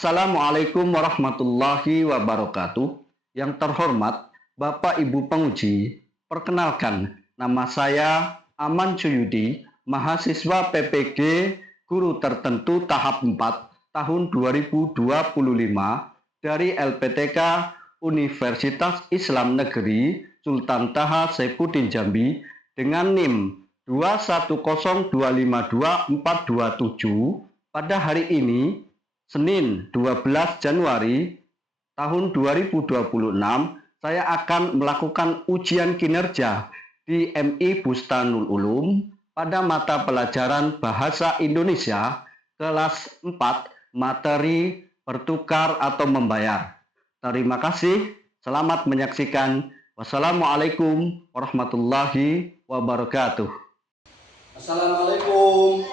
Assalamualaikum warahmatullahi wabarakatuh. Yang terhormat Bapak Ibu penguji, perkenalkan nama saya Aman Suyudi, mahasiswa PPG Guru Tertentu tahap 4 tahun 2025 dari LPTK Universitas Islam Negeri Sultan Taha Saifuddin Jambi dengan NIM 210252427 pada hari ini Senin 12 Januari tahun 2026, saya akan melakukan ujian kinerja di MI Bustanul Ulum pada mata pelajaran Bahasa Indonesia kelas 4 materi bertukar atau membayar. Terima kasih, selamat menyaksikan. Wassalamualaikum warahmatullahi wabarakatuh. Assalamualaikum.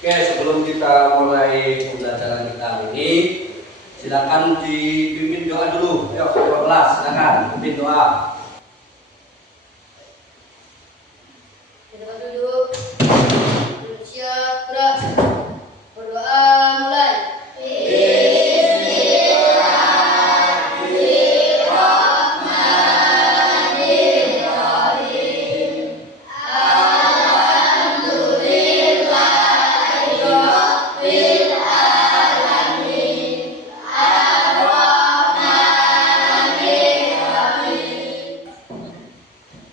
Oke, sebelum kita mulai pembelajaran kita hari ini, silakan dipimpin doa dulu. Yuk, ketua kelas, silakan pimpin doa. Kita duduk. Siap, gerak. Berdoa mulai.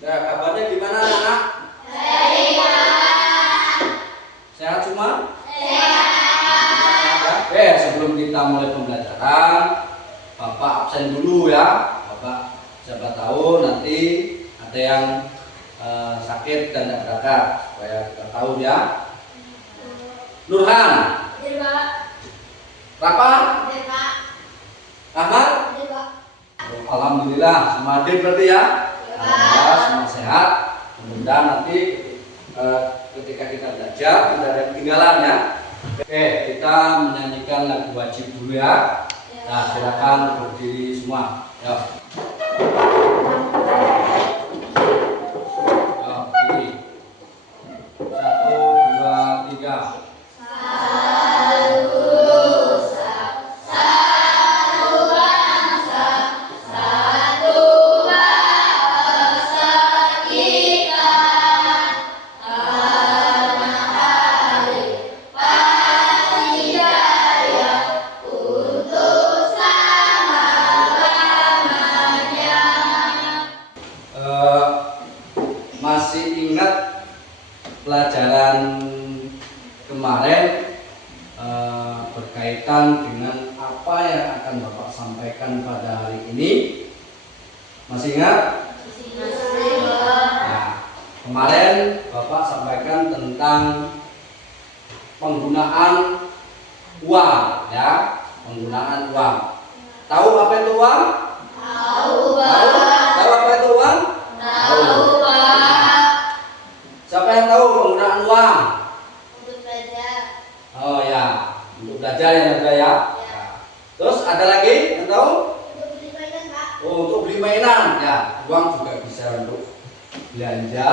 Nah, kabarnya gimana anak? Sehat semua? Oke, sebelum kita mulai pembelajaran, Bapak absen dulu ya. Bapak siapa tahu nanti ada yang sakit dan tidak berangkat, supaya kita tahu ya. Nurhan, Rapa, Ahmad, alhamdulillah, semua hadir berarti ya. Alhamdulillah, semua sehat. Mudah-mudahan nanti ketika kita belajar tidak ada ketinggalan ya. Oke, kita menyanyikan lagu wajib dulu ya. Nah, silakan berdiri semua. Yuk. Yuk, berdiri. 1, 2, 3. Masih ingat pelajaran kemarin berkaitan dengan apa yang akan Bapak sampaikan pada hari ini? Masih ingat? Nah, kemarin Bapak sampaikan tentang penggunaan uang ya, penggunaan uang. Tahu apa itu uang? Tahu apa itu uang? Tahu. Siapa yang tahu penggunaan uang? Untuk belajar. Oh ya, untuk belajar yang ada ya. Terus ada lagi yang tahu? Untuk beli mainan, Pak. Oh, untuk beli mainan ya. Uang juga bisa untuk belanja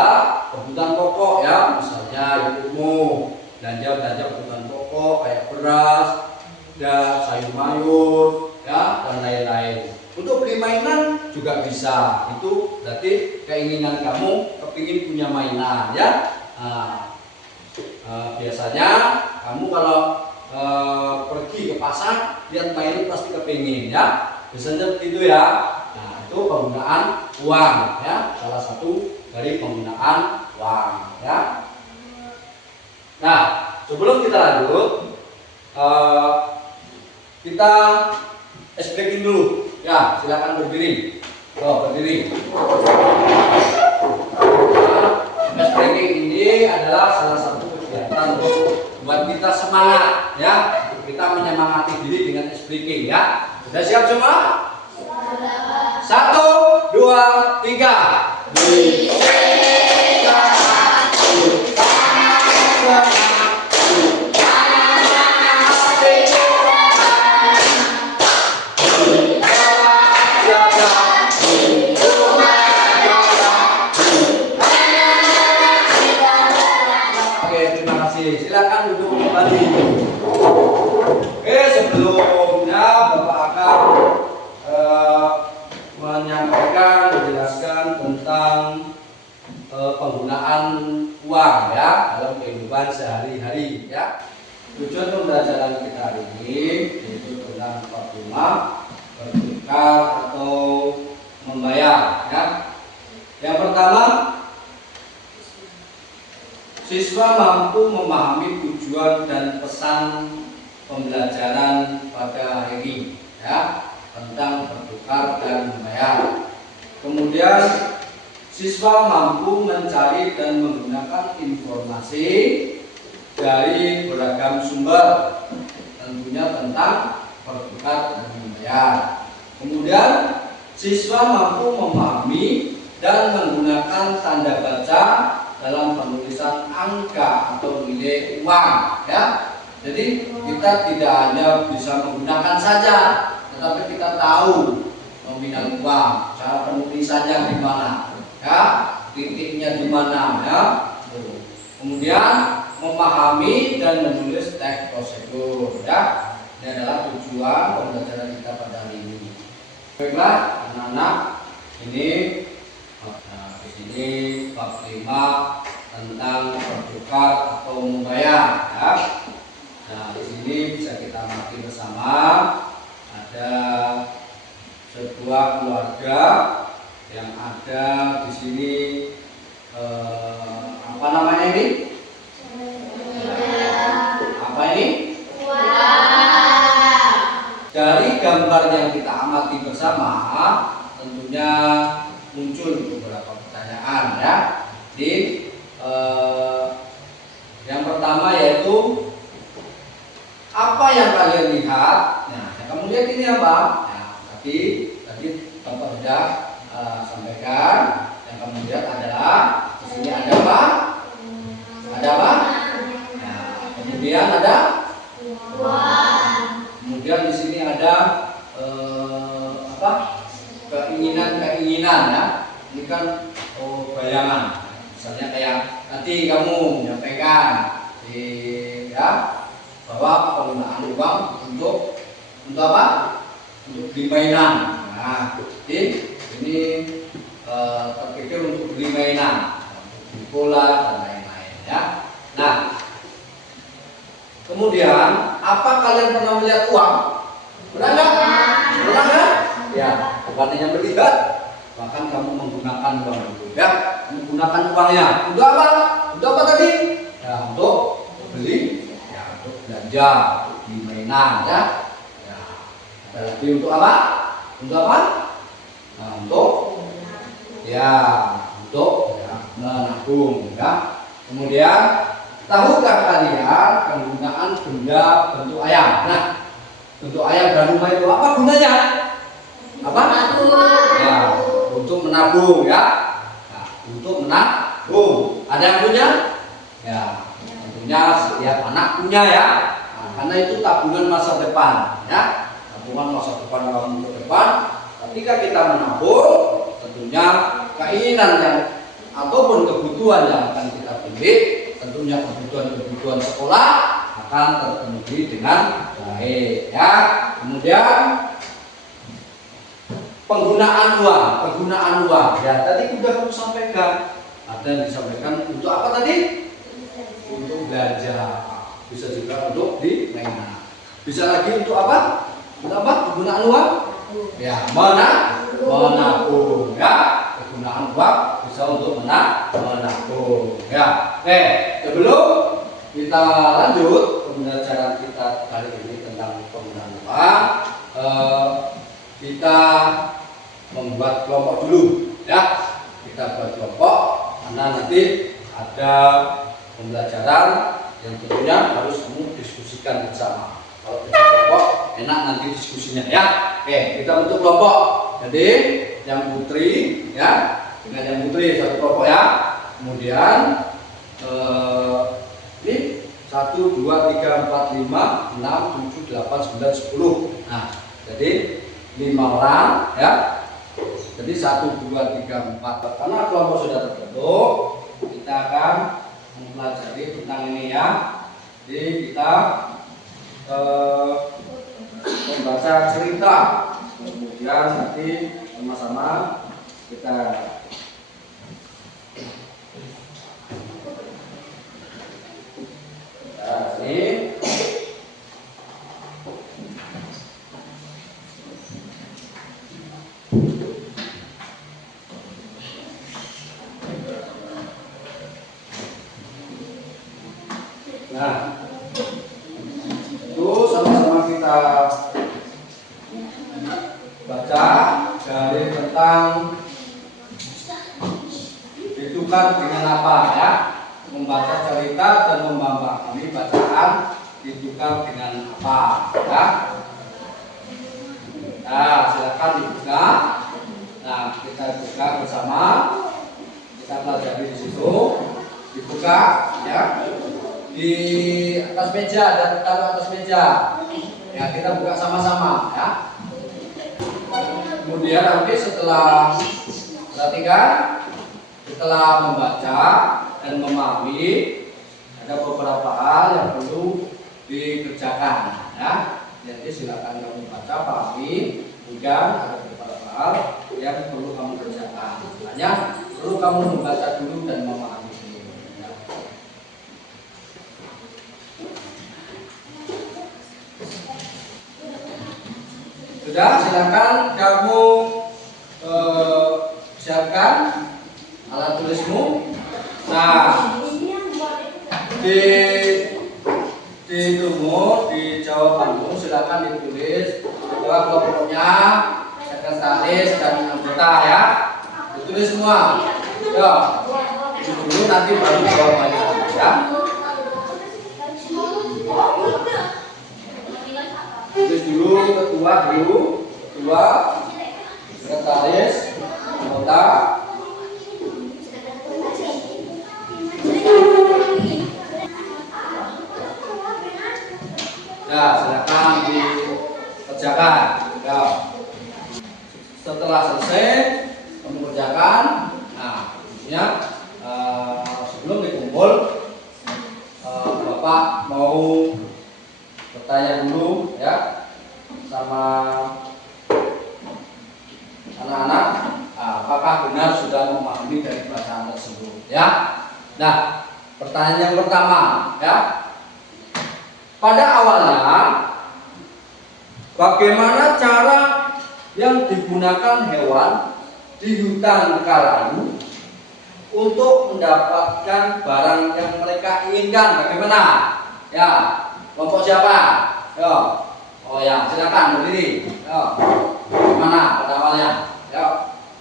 kebutuhan pokok ya, misalnya ibumu belanja kebutuhan pokok kayak beras, sayur mayur ya, dan lain-lain. Untuk beli mainan juga bisa. Itu berarti keinginan kamu kepingin punya mainan ya. Nah, biasanya kamu kalau pergi ke pasar lihat mainan pasti kepingin ya. Biasanya begitu ya. Nah, itu penggunaan uang ya. Salah satu dari penggunaan uang ya. Nah, sebelum kita lanjut, kita breaking dulu. Ya, silakan berdiri. Oh, berdiri. Nah, breaking ini adalah salah satu kegiatan buat kita semangat ya. Kita menyemangati diri dengan breaking ya. Sudah siap semua? 1, 2, 3. silakan duduk kembali. Oke, sebelumnya Bapak akan menjelaskan tentang penggunaan uang ya dalam kehidupan sehari-hari ya. Tujuan pembelajaran kita hari ini yaitu tentang percuma, bertukar atau membayar ya. Yang pertama, siswa mampu memahami tujuan dan pesan pembelajaran pada hari ini ya tentang bertukar dan membayar. Kemudian siswa mampu mencari dan menggunakan informasi dari beragam sumber, tentunya tentang bertukar dan membayar. Kemudian siswa mampu memahami dan menggunakan tanda baca dalam penulisan angka atau nilai uang ya. Jadi kita tidak hanya bisa menggunakan saja, tetapi kita tahu nominal uang, cara penulisannya di mana ya, titiknya di mana ya. Kemudian memahami dan menulis teks prosedur ya. Ini adalah tujuan pembelajaran kita pada hari ini. Baiklah anak-anak, ini di sini bab 5 tentang bertukar atau membayar ya. Nah, di sini bisa kita amati bersama ada sebuah keluarga yang ada di sini apa namanya ini? Apa ini? Dari gambar yang kita amati bersama, tentunya muncul beberapa pertanyaan ya. Di yang pertama yaitu apa yang kalian lihat? Nah, yang kamu lihat ini apa? Nah, tadi Bapak sudah sampaikan. Yang kamu lihat adalah di sini ada apa? Ada apa? Nah, kemudian ada kemudian di sini ada apa? Keinginan ya. Ini kan bayangan. Misalnya kayak tadi kamu menyampaikan ya bahwa penggunaan uang untuk apa? Untuk beli mainan. Nah, jadi ini terpikir untuk beli mainan, untuk beli bola dan lain-lain ya. Nah, kemudian apa kalian pernah melihat uang? Pernah nggak? Pernah nggak? Ya, bukan hanya melihat, bahkan kamu menggunakan uang itu ya, menggunakan uangnya untuk apa? Untuk apa tadi? Ya, untuk beli, ya, untuk belanja, untuk beli mainan ya. Ya, ada lagi untuk apa? Untuk apa? Nah, untuk ya, menabung ya. Kemudian tahukah kalian penggunaan benda bentuk ayam? Nah, bentuk ayam dan rumah itu apa gunanya? Apa? Ya, untuk menabung ya. Nah, untuk menabung. Ada yang punya? Ya, tentunya setiap anak punya ya. Nah, karena itu tabungan masa depan ya. Tabungan masa depan kamu ke depan. Ketika kita menabung, tentunya keinginan yang ataupun kebutuhan yang akan kita beli, tentunya kebutuhan sekolah akan terpenuhi dengan baik ya. Kemudian penggunaan uang ya, tadi sudah kamu sampaikan. Ada yang disampaikan untuk apa tadi? Untuk belanja, bisa juga untuk di mainan, bisa lagi untuk apa? Untuk apa penggunaan uang? Ya, menabung ya. Penggunaan uang bisa untuk menabung ya. Oke, sebelum kita lanjut pembelajaran kita kali ini tentang penggunaan uang, kita membuat kelompok dulu ya. Kita buat kelompok karena nanti ada pembelajaran yang tentunya harus kamu diskusikan bersama. Kalau kita kelompok enak nanti diskusinya ya. Oke, kita bentuk kelompok. Jadi yang putri ya dengan yang putri satu kelompok ya. Kemudian ini 1, 2, 3, 4, 5, 6, 7, 8, 9, 10. Nah, jadi 5 orang ya. Jadi 1, 2, 3, 4. Karena kelompok sudah terbentuk, kita akan mempelajari tentang ini ya. Jadi kita membaca cerita, kemudian nanti sama-sama kita ini nah, itu sama-sama kita baca dari tentang ditukar dengan apa ya, membaca cerita dan memahami bacaan ditukar dengan apa ya. Nah, silakan dibuka. Nah, kita buka bersama, kita pelajari di situ, dibuka ya. Di atas meja, dan taruh atas meja ya, kita buka sama-sama ya. Kemudian nanti setelah perhatikan, setelah membaca dan memahami, ada beberapa hal yang perlu dikerjakan ya. Jadi silakan kamu baca, pahami, kemudian ada beberapa hal yang perlu kamu kerjakan. Hanya perlu kamu membaca dulu dan memahami dulu ya. Sudah, silakan kamu siapkan alat tulismu. Nah, di tumu, di jawabanmu silakan ditulis bahwa kelompoknya, sekretaris dan anggota ya. Ditulis semua. Ya. Dulu nanti baru jawabannya ya. Tulis dulu ketua dulu, ketua, sekretaris, anggota. Ya, silakan dikerjakan. Ya. Setelah selesai kamu kerjakan, nah, intinya sebelum dikumpul, Bapak mau bertanya dulu ya sama anak-anak, apakah benar sudah memahami dari bacaan tersebut ya. Nah, pertanyaan yang pertama ya, pada awalnya bagaimana cara yang digunakan hewan di hutan Kalalu untuk mendapatkan barang yang mereka inginkan? Bagaimana ya? Kelompok siapa? Yo. Oh ya, silakan berdiri. Yo. Mana pada awalnya? Yo.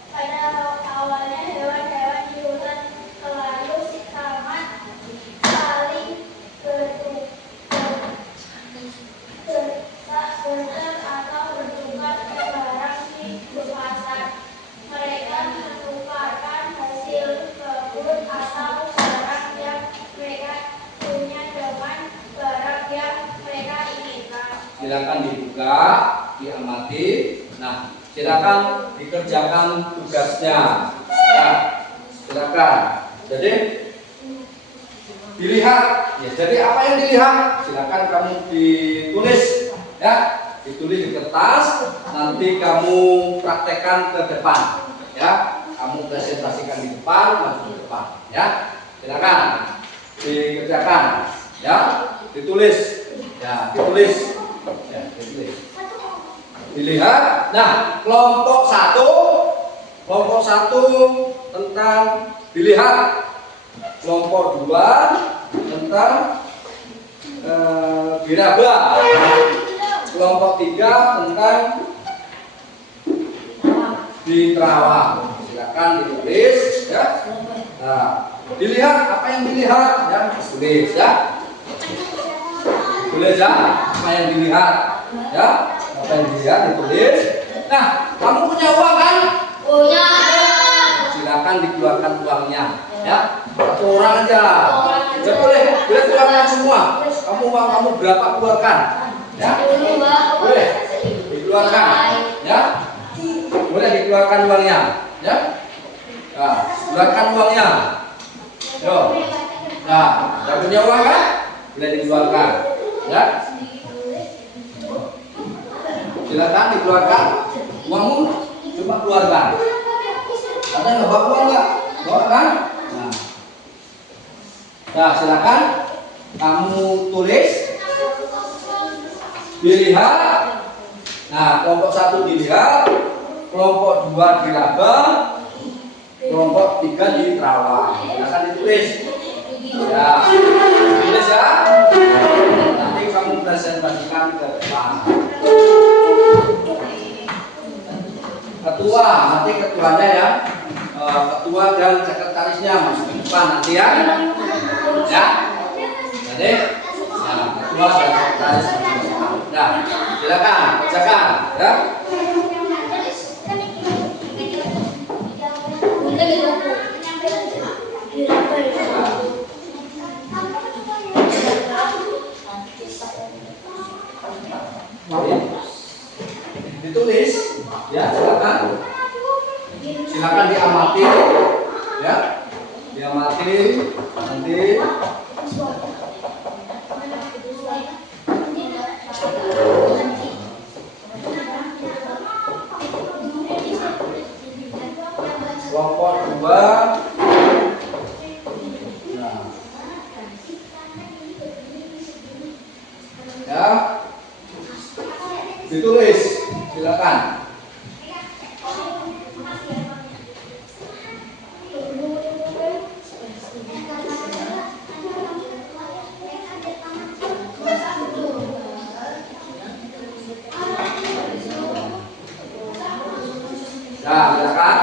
Pada awalnya hewan-hewan di hutan Kalalu sangat saling bertukar atau bertukar barang di pasar. Mereka menukarkan hasil kebun atau barang yang mereka punya dengan barang yang mereka inginkan. Silakan dibuka, diamati. Nah, silakan dikerjakan tugasnya. Ya, silakan. Jadi dilihat. Ya, jadi apa yang dilihat? Silakan kamu ditulis. Ya, ditulis di kertas. Nanti kamu praktekkan ke depan. Ya, kamu presentasikan di depan, maju ke depan. Ya, silakan dikerjakan. Ya, ditulis. Ya, ditulis. Ya, ditulis. Dilihat. Nah, kelompok satu tentang dilihat. Kelompok 2 tentang diraba. Kelompok 3 tentang diterawang. Silakan ditulis ya. Nah, dilihat apa yang dilihat ya, tulis ya. Tulis ya, apa yang dilihat ya, apa yang dilihat ditulis. Nah, kamu punya uang kan? Punya. Silakan dikeluarkan uangnya ya. Satu orang aja. Ya boleh keluarkan semua. Uang kamu berapa keluarkan? Ya. Boleh dikeluarkan ya. Boleh dikeluarkan uangnya ya. Nah, keluarkan uangnya. Yo. Nah, sudah punya uang kan? boleh dikeluarkan. Ya, silakan dikeluarkan. Uangmu coba keluarkan. Ada nggak bawa uang nggak? Bawa kan? Nah, silakan kamu tulis, dilihat. Nah, kelompok 1 dilihat, kelompok 2 diraba, kelompok 3 diterawang. Silakan ditulis. Ya, tulis ya. Nanti kamu presentasikan ke depan. Ketua, nanti ketuanya ya. Ketua dan sekretarisnya masuk ke depan nanti ya. Ya. Jadi, ketua dan sekretaris. Nah, silakan bacakan ya. Ditulis ya, silakan. Silakan diamati ya. Diamati nanti. Kelompok 2. Nah. Ya. Ditulis, silakan. Nah, silakan.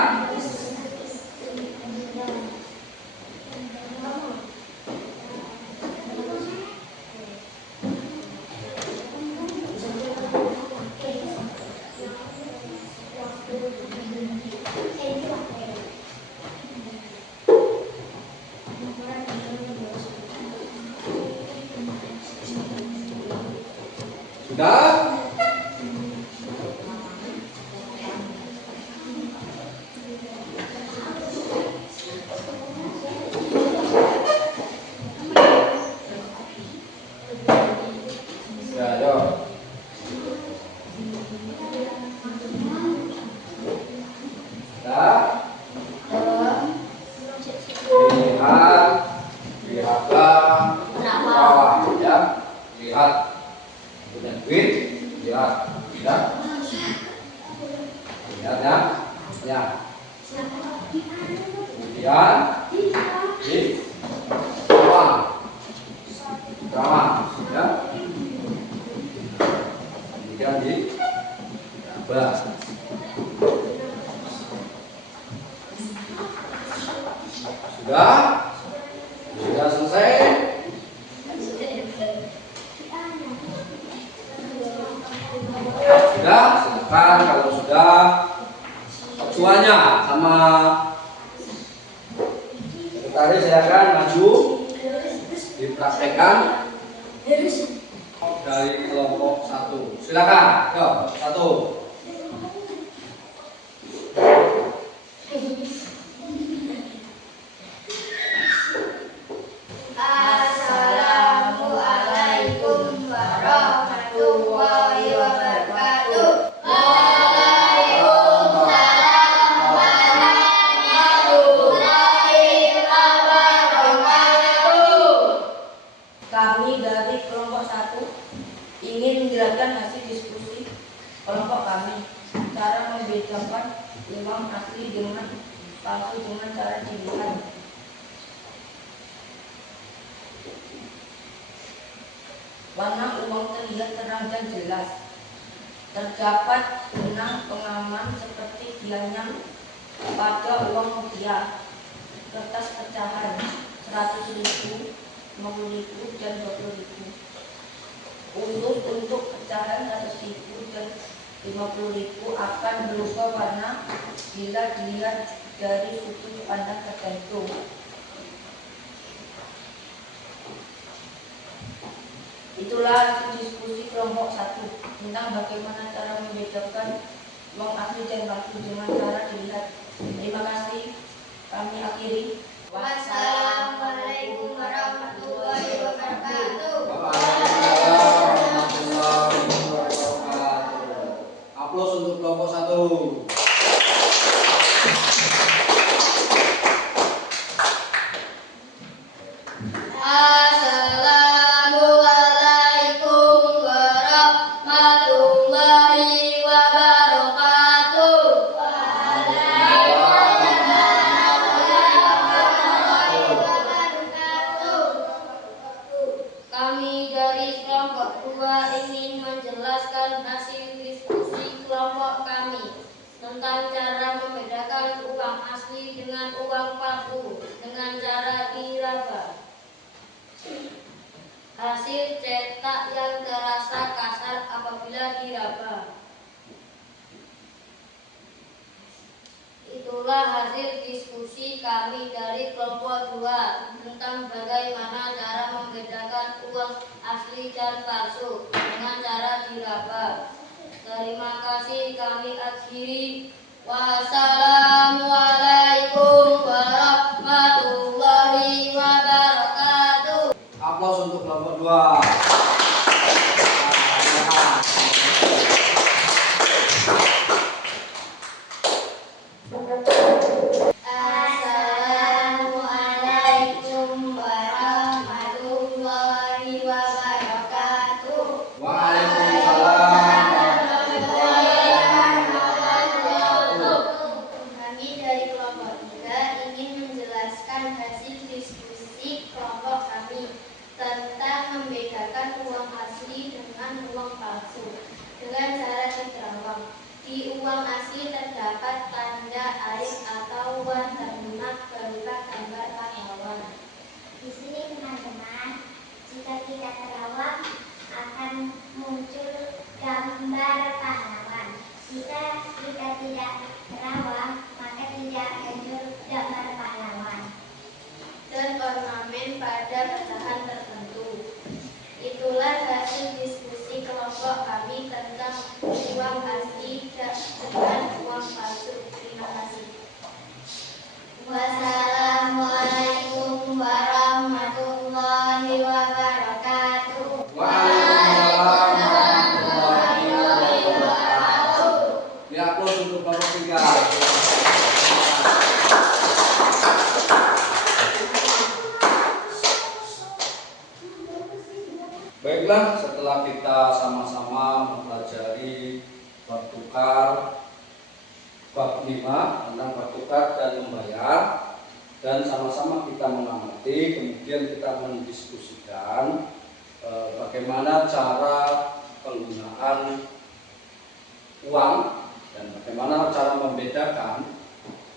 Sudah? Ya, yuk. Sudah? Lihat, lihatlah bawah ya, lihat punya duit, lihat, ya, lihat ya, ya. Kemudian di bawah, bawah, ya. Kemudian di bawah. Sudah? Sudah selesai? Sudah? Silakan kalau sudah. Ketuanya sama sekretaris silakan maju dipraktekkan dari kelompok 1. Silakan. Yuk, 1. Assalamualaikum warahmatullahi wabarakatuh. Kami dari kelompok 1 ingin menjelaskan hasil diskusi kelompok kami. Cara membedakan uang asli dengan palsu dengan cara dilihat. Warna uang terlihat terang dan jelas. Terdapat benang pengaman seperti bianya pada uang rupiah, kertas pecahan 100.000, 50.000 dan 20.000. Untuk pecahan 100.000 dan 50.000 akan berubah warna bila dilihat dari sudut pandang tertentu. Itulah hasil diskusi kelompok 1 tentang bagaimana cara membedakan uang asli dan palsu dengan cara dilihat. Terima kasih. Kami akhiri. Wassalamualaikum warahmatullahi wabarakatuh. Waalaikumsalam warahmatullahi wabarakatuh. Aplaus untuk kelompok 1. Assalamualaikum warahmatullahi wabarakatuh. Kami dari kelompok 2 ingin menjelaskan hasil diskusi kelompok kami tentang cara membedakan uang asli dengan uang palsu dengan cara diraba. Hasil cetak yang terasa kasar apabila diraba. Itulah hasil diskusi kami dari kelompok 2 tentang bagaimana cara membedakan uang asli dan palsu dengan cara diraba. Terima kasih, kami akhiri. Wassalamualaikum warahmatullahi wabarakatuh. Aplaus untuk kelompok 2. Assalamualaikum warahmatullahi wabarakatuh. Kami dari kelompok 3 ingin menjelaskan hasil diskusi kelompok kami tentang membedakan uang asli dengan uang palsu dengan cara diterawang. Di uang asli terdapat tanda air atau watermark berupa gambar pahlawan. Di sini teman-teman, jika kita terawang akan muncul gambar pahlawan. Jika kita tidak terawang, maka tidak muncul gambar pahlawan. Dan ornamen pada pecahan tertentu. Itulah hasil diskusi kelompok kami tentang uang asli dengan uang palsu. Terima kasih. Wassalamualaikum warahmatullahi wabarakatuh. Waalaikumsalam warahmatullahi wabarakatuh. Ya, aplaus untuk kelompok 3. Baiklah, setelah kita sama-sama mempelajari bab tukar, bab 5 tentang bab tukar dan membayar, dan sama-sama kita mengamati, kemudian kita mendiskusikan bagaimana cara penggunaan uang dan bagaimana cara membedakan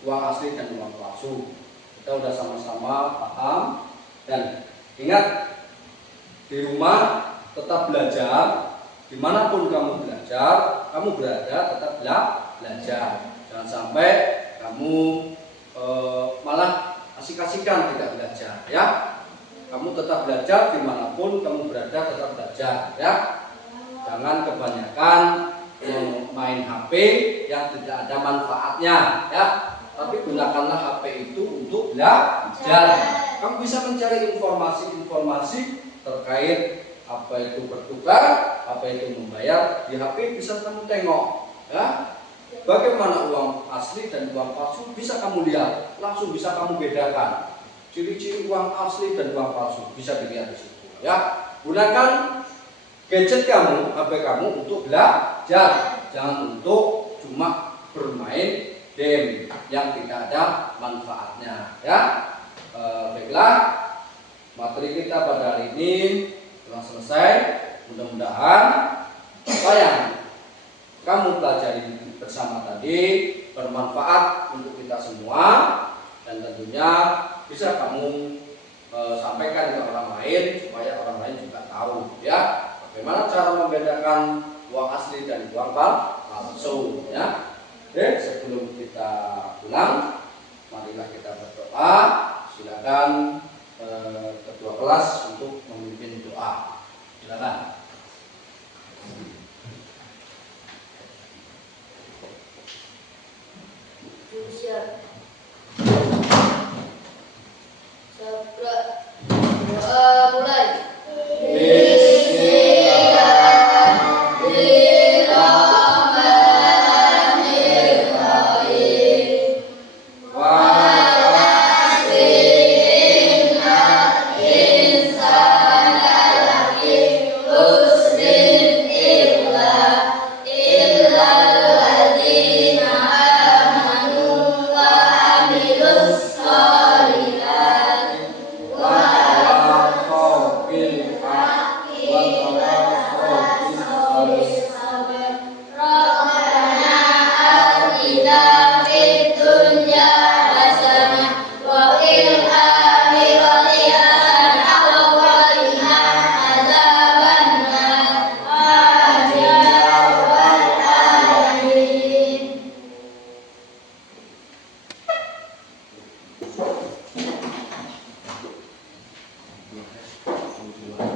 uang asli dan uang palsu. Kita sudah sama-sama paham, dan ingat, di rumah tetap belajar, dimanapun kamu belajar, kamu berada tetap belajar. Jangan sampai kamu malah asik-asikan tidak belajar, ya. Kamu tetap belajar dimanapun kamu berada, tetap belajar, ya. Jangan kebanyakan main HP yang tidak ada manfaatnya, ya. Tapi gunakanlah HP itu untuk belajar. Kamu bisa mencari informasi-informasi terkait apa itu bertukar, apa itu membayar. Di HP bisa kamu tengok, ya. Bagaimana uang asli dan uang palsu bisa kamu lihat, langsung bisa kamu bedakan. Ciri-ciri uang asli dan uang palsu bisa dilihat di situ, ya. Gunakan gadget kamu, HP kamu untuk belajar, jangan untuk cuma bermain game yang tidak ada manfaatnya, ya. Baiklah, materi kita pada hari ini telah selesai. Mudah-mudahan apa yang kamu pelajari bersama tadi bermanfaat untuk kita semua, dan tentunya bisa kamu sampaikan ke orang lain supaya orang lain juga tahu, ya, bagaimana cara membedakan uang asli dan uang palsu, ya. Oke, sebelum kita pulang, marilah kita berdoa. Silakan ketua kelas untuk memimpin doa. Silakan. 2S, U2